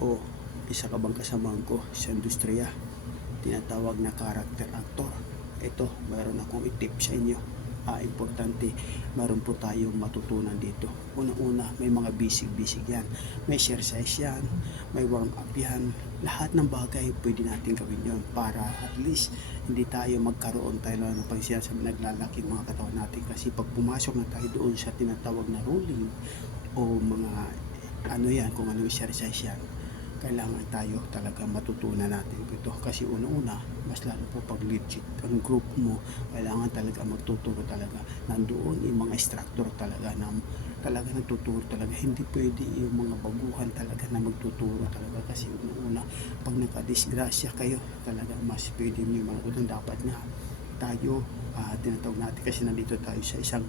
O isa ka bang kasamahan ko sa industriya, tinatawag na character actor? Ito, mayroon akong i-tip sa inyo. Importante, mayroon po tayong matutunan dito. Una-una, may mga bisig-bisig yan. May exercise yan, may warm up yan. Lahat ng bagay pwede natin gawin yon para at least hindi tayo magkaroon tayo ng pag sinasabi naglalaki mga katawan natin. Kasi pag pumasok na tayo doon sa tinatawag na rolling o mga ano yan, kung ano exercise yan, kailangan tayo talaga matutunan natin ito. Kasi una-una, mas lalo po pag legit ang group mo, kailangan talaga magtuturo talaga. Nandoon yung mga instructor talaga na talaga nagtuturo talaga. Hindi pwede yung mga baguhan talaga na magtuturo talaga. Kasi una-una, pag nakadisgrasya kayo, talaga mas pwede nyo manakutan. Dapat nga tayo, tinatawag natin kasi nandito tayo sa isang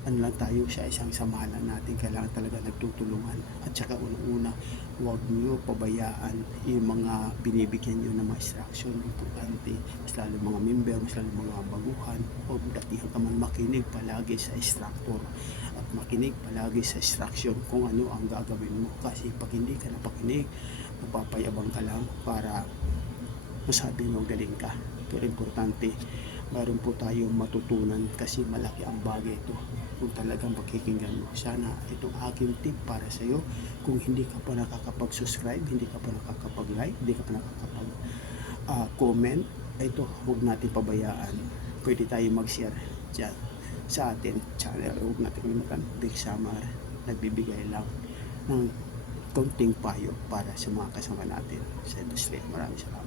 lang tayo sa isang samahan natin, kailangan talaga nagtutulungan. At saka una-una, huwag nyo pabayaan yung mga binibigyan nyo ng mga instruction. Importante, mas lalo mga member, mas lalo mga baguhan, o datihan ka man, makinig palagi sa instructor at makinig palagi sa instruction kung ano ang gagawin mo. Kasi pag hindi ka napakinig, magpapayabang ka lang para masabi mo galing ka. Pero importante, mayroon po tayong matutunan kasi malaki ang bagay ito kung talagang pakikinggan mo. Sana itong aking tip para sa iyo. Kung hindi ka pa nakakapag-subscribe, hindi ka pa nakakapag-like, hindi ka pa nakakapag-comment, ito huwag natin pabayaan. Pwede tayo mag-share dyan sa atin channel. Huwag natin kalimutan, Big Samar nagbibigay lang ng konting payo para sa mga kasama natin sa industry. Maraming salamat.